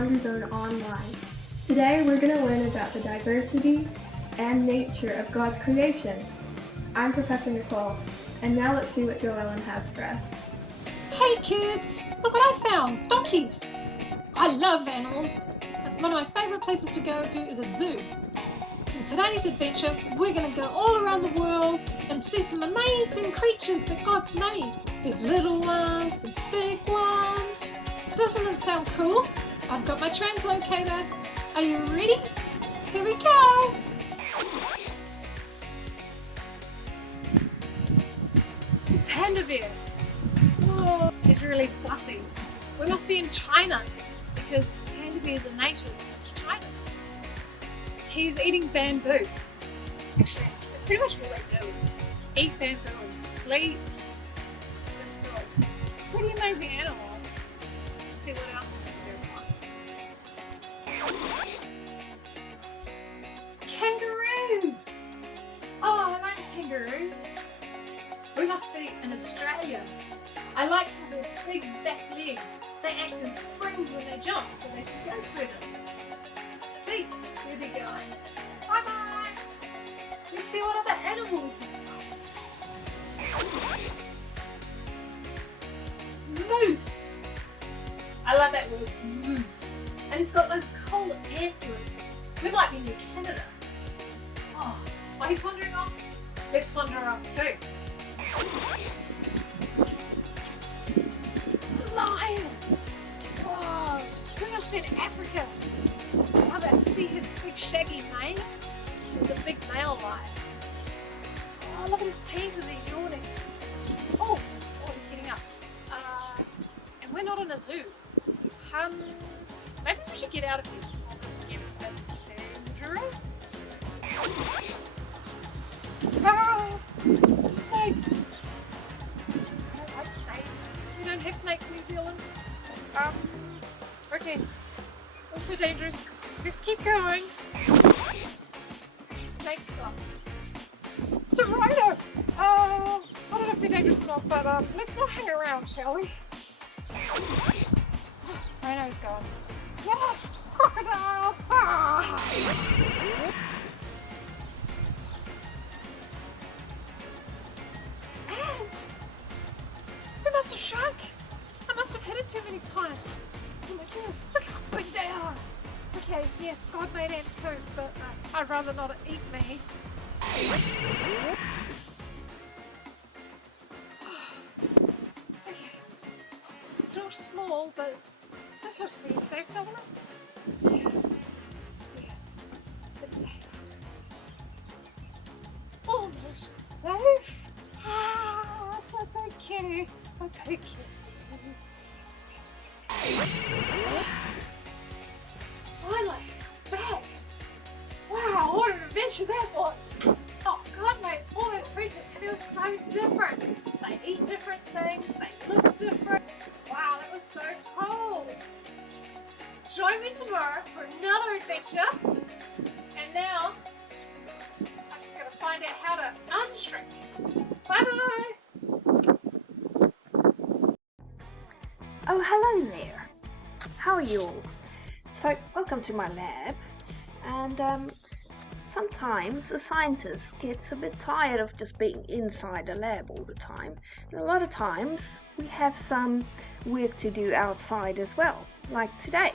Wonder Zone Online. Today we're going to learn about the diversity and nature of God's creation. I'm Professor Nicole, and now let's see what Joellen has for us. Hey kids, look what I found, donkeys. I love animals, and one of my favourite places to go to is a zoo. In today's adventure, we're going to go all around the world and see some amazing creatures that God's made. There's little ones and big ones. Doesn't it sound cool? I've got my translocator. Are you ready? Here we go! It's a panda bear. Whoa, he's really fluffy. We must be in China because panda bears are native to China. He's eating bamboo. Actually, that's pretty much what they do is eat bamboo and sleep. But still, it's a pretty amazing animal. Let's see what else we can do. Kangaroos! Oh, I like kangaroos. We must be in Australia. I like how their big back legs, they act as springs when they jump so they can go further. See, where they're going. Bye bye! Let's see what other animal we can find. Moose! I love that word, moose. And it's got those cool antlers. We might be near Canada. Oh, while he's wandering off, let's wander off too. Lion! Oh, we must be in Africa. Love it. See his big shaggy mane? It's a big male lion. Oh, look at his teeth as he's yawning. Oh, he's getting up. And we're not in a zoo. Maybe we should get out of here before this gets a bit dangerous. Ah, it's a snake. I don't like snakes. We don't have snakes in New Zealand. Okay. Also dangerous. Let's keep going. Snake's gone. It's a rhino! I don't know if they're dangerous or not, but let's not hang around, shall we? Rhino's gone. Ah, crocodile! Ah. And we must have shrunk. I must have hit it too many times. Oh my goodness, look how big they are. Okay, yeah, God made ants too, but I'd rather not eat me. Okay, still small, but this looks pretty safe, doesn't it? Yeah, it's safe. Almost safe. Ah, my big kitty, my big kitty. Finally, back! Wow, what an adventure that was! Oh, God made all those creatures feel so different. They eat different things, they look different. Wow, that was so cool! Join me tomorrow for another adventure. And now, I'm just going to find out how to unshrink. Bye-bye! Oh, hello there. How are you all? So, welcome to my lab. And sometimes a scientist gets a bit tired of just being inside a lab all the time. And a lot of times we have some work to do outside as well, like today.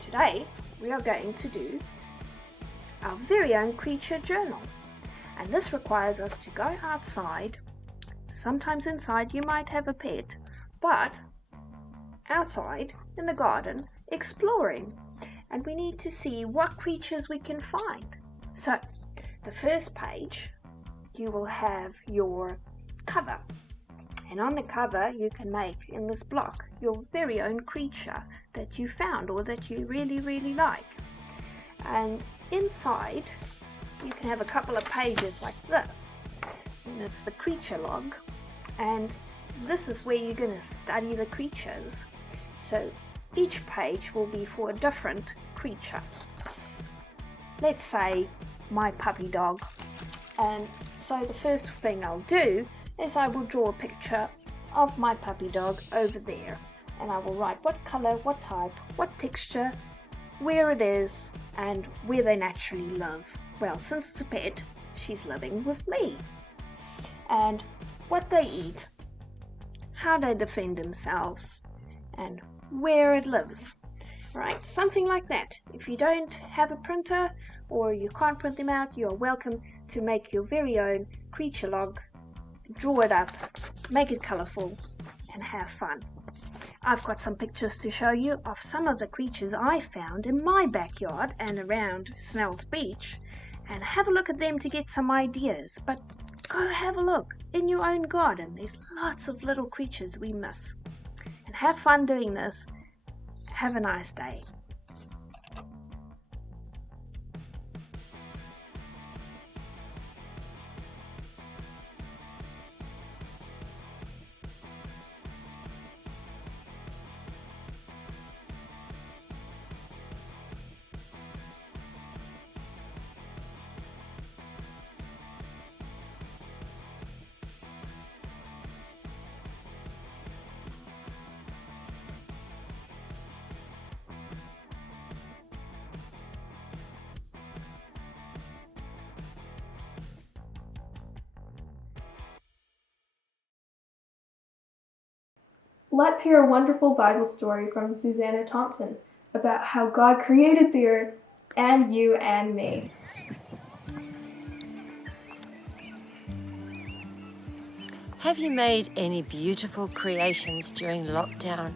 Today we are going to do our very own creature journal. And this requires us to go outside. Sometimes inside you might have a pet, but outside in the garden exploring, and we need to see what creatures we can find. So the first page you will have your cover, and on the cover you can make in this block your very own creature that you found or that you really like. And inside you can have a couple of pages like this, and it's the creature log, and this is where you're going to study the creatures. So each page will be for a different creature. Let's say my puppy dog. And so the first thing I'll do is I will draw a picture of my puppy dog over there. and I will write what color, what type, what texture, where it is, and where they naturally live. Well, since it's a pet, she's living with me. And what they eat, how they defend themselves, and where it lives. Right, something like that. If you don't have a printer or you can't print them out, you're welcome to make your very own creature log, draw it up, make it colorful, and have fun. I've got some pictures to show you of some of the creatures I found in my backyard and around Snells Beach, and have a look at them to get some ideas. But go have a look in your own garden. There's lots of little creatures we miss. And have fun doing this. Have a nice day. Let's hear a wonderful Bible story from Susanna Thompson about how God created the earth and you and me. Have you made any beautiful creations during lockdown?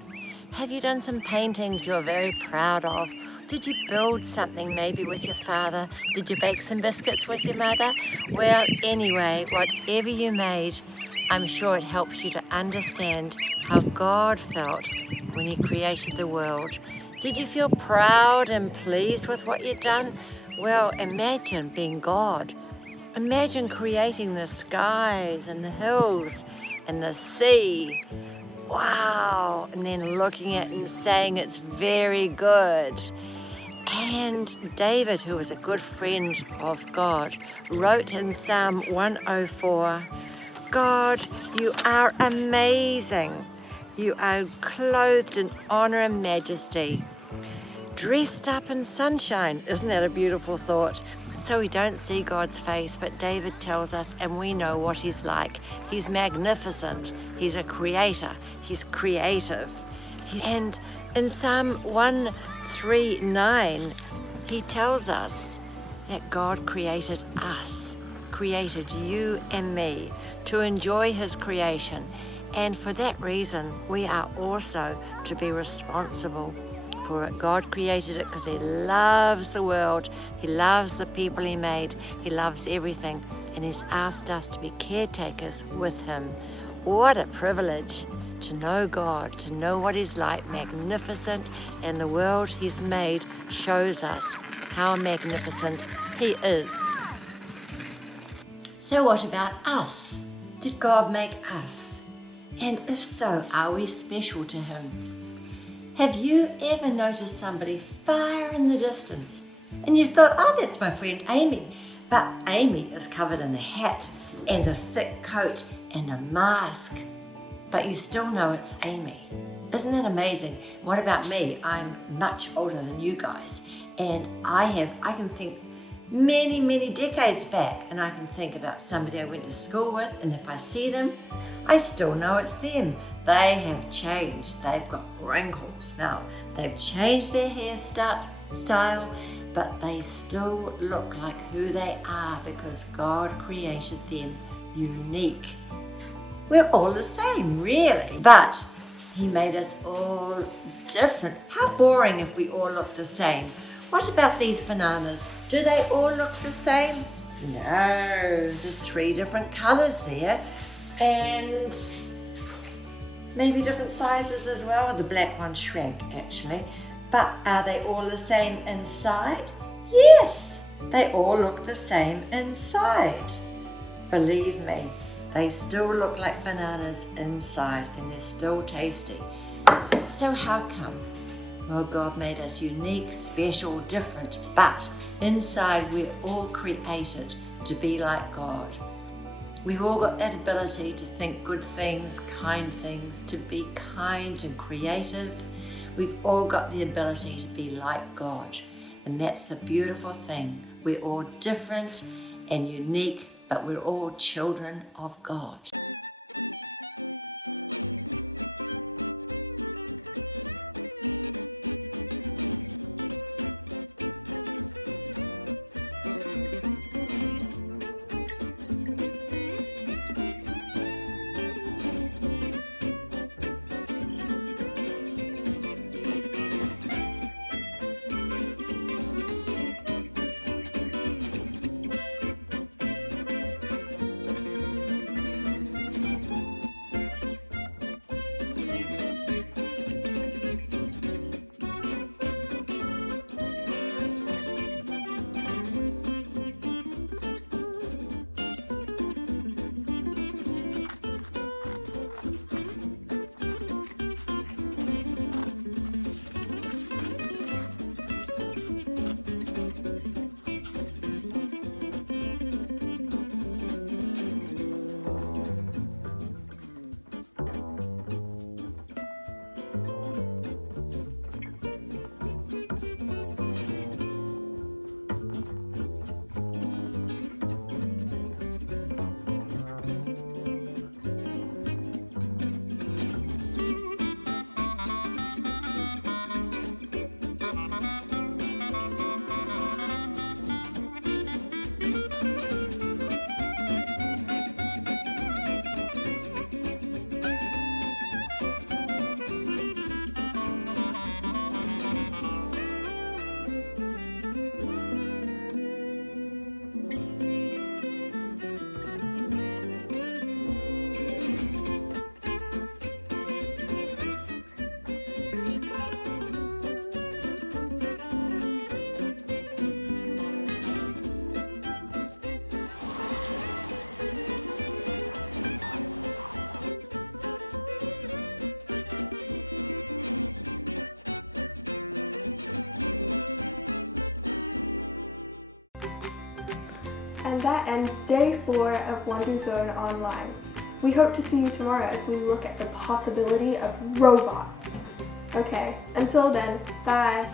Have you done some paintings you're very proud of? Did you build something maybe with your father? Did you bake some biscuits with your mother? Well, anyway, whatever you made, I'm sure it helps you to understand how God felt when He created the world. Did you feel proud and pleased with what you'd done? Well, imagine being God. Imagine creating the skies and the hills and the sea. Wow! And then looking at it and saying it's very good. And David, who was a good friend of God, wrote in Psalm 104, God, you are amazing. You are clothed in honor and majesty, dressed up in sunshine. Isn't that a beautiful thought? So we don't see God's face, but David tells us, and we know what He's like. He's magnificent. He's a creator. He's creative. And in Psalm 139, He tells us that God created us, created you and me to enjoy His creation. And for that reason, we are also to be responsible for it. God created it because He loves the world. He loves the people He made. He loves everything. And He's asked us to be caretakers with Him. What a privilege to know God, to know what He's like, magnificent. And the world He's made shows us how magnificent He is. So what about us? Did God make us? And if so, are we special to Him? Have you ever noticed somebody far in the distance and you thought, oh, that's my friend Amy, but Amy is covered in a hat and a thick coat and a mask, but you still know it's Amy. Isn't that amazing? What about me? I'm much older than you guys, and I can think many decades back, and I can think about somebody I went to school with, and if I see them, I still know it's them. They have changed. They've got wrinkles now. They've changed their hairstyle, but they still look like who they are because God created them unique. We're all the same, really, but He made us all different. How boring if we all look the same. What about these bananas? Do they all look the same? No, there's 3 different colors there, and maybe different sizes as well. The black one shrank actually, but are they all the same inside? Yes, they all look the same inside. Believe me, they still look like bananas inside and they're still tasty. So how come? Well, God made us unique, special, different, but inside we're all created to be like God. We've all got that ability to think good things, kind things, to be kind and creative. We've all got the ability to be like God. And that's the beautiful thing. We're all different and unique, but we're all children of God. And that ends day 4 of Wonder Zone Online. We hope to see you tomorrow as we look at the possibility of robots. Okay, until then, bye.